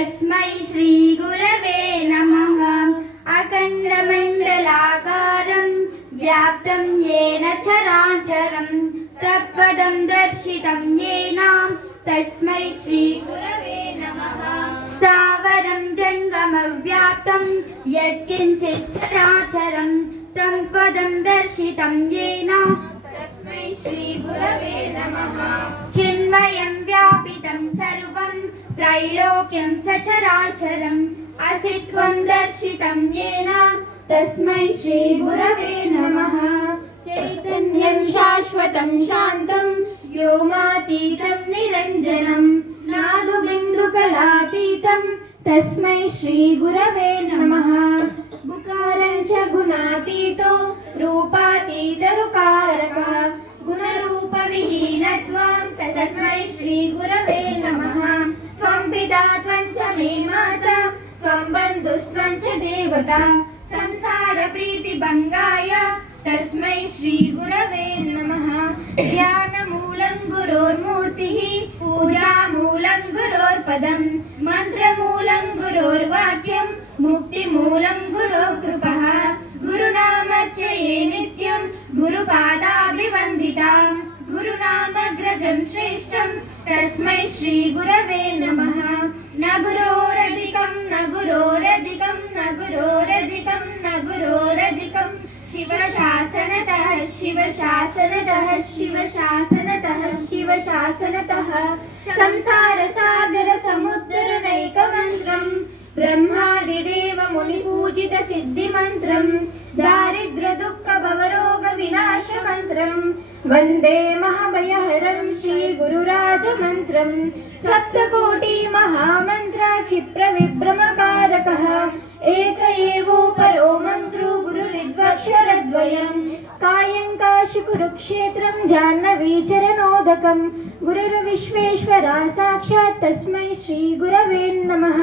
तस्मै श्री गुरवे नमः। अखण्डमण्डलाकारं व्याप्तं येन चराचरं तत्पदं दर्शितं येन तस्मै श्री गुरवे नमः। स्थावरं जङ्गमव्याप्तं यत्किञ्चित् चराचरं तं पदं दर्शितं येन तस्मै श्री गुरवे नमः। चिन्मयं व्यापितं सर्वं त्रैलोक्यं सचराचरम् असित्वं दर्शितं येन तस्मै श्री गुरवे नमः। चैतन्यं शाश्वतं शान्तं व्योमातीतं निरञ्जनं नादुबिन्दुकलातीतं तस्मै श्री गुरवे नमः। गुकारं च गुणातीतो रूपातीतरुकारकः गुणरूपविहीनत्वं तस्मै श्री गुरवे नमः। स्वं पिता त्वं च मे माता स्वं बन्धुस्त्वं च देवता संसारप्रीतिभङ्गाय तस्मै श्री गुरवे नमः। ध्यानमूलं गुरोर्मूर्तिः पूजामूलं गुरोर्पदं मन्त्रमूलं गुरोर्वाक्यं मुक्तिमूलं गुरोकृपः। गुरुनामर्चये नित्यं गुरुपादाभिवन्दितां गुरुनामग्रजं श्रेष्ठं तस्मै श्री गुरवे नमः। न गुरोरधिकं न गुरोरधिकं न गुरोरधिकं न गुरोरधिकं शिवशासनतः शिवशासनतः शिवशासनतः शिवशासनतः संसारसागरसमुद्रनैकमन्त्रं ब्रह्मादिदेव मुनिपूजितसिद्धिमन्त्रं दारिद्र्यदुःखभवरोगविनाशमन्त्रं वन्दे महाभयहरं श्रीगुरुराजमन्त्रं। सप्तकोटिमहामन्त्रा क्षिप्रविभ्रमकारकः एक एवोपरो मन्त्रो गुरुरिद्वक्षरद्वयं कायं काशीकुरुक्षेत्रं जाह्नवीचरणोदकं गुरुर्विश्वेश्वरा साक्षात् तस्मै श्री गुरवे नमः।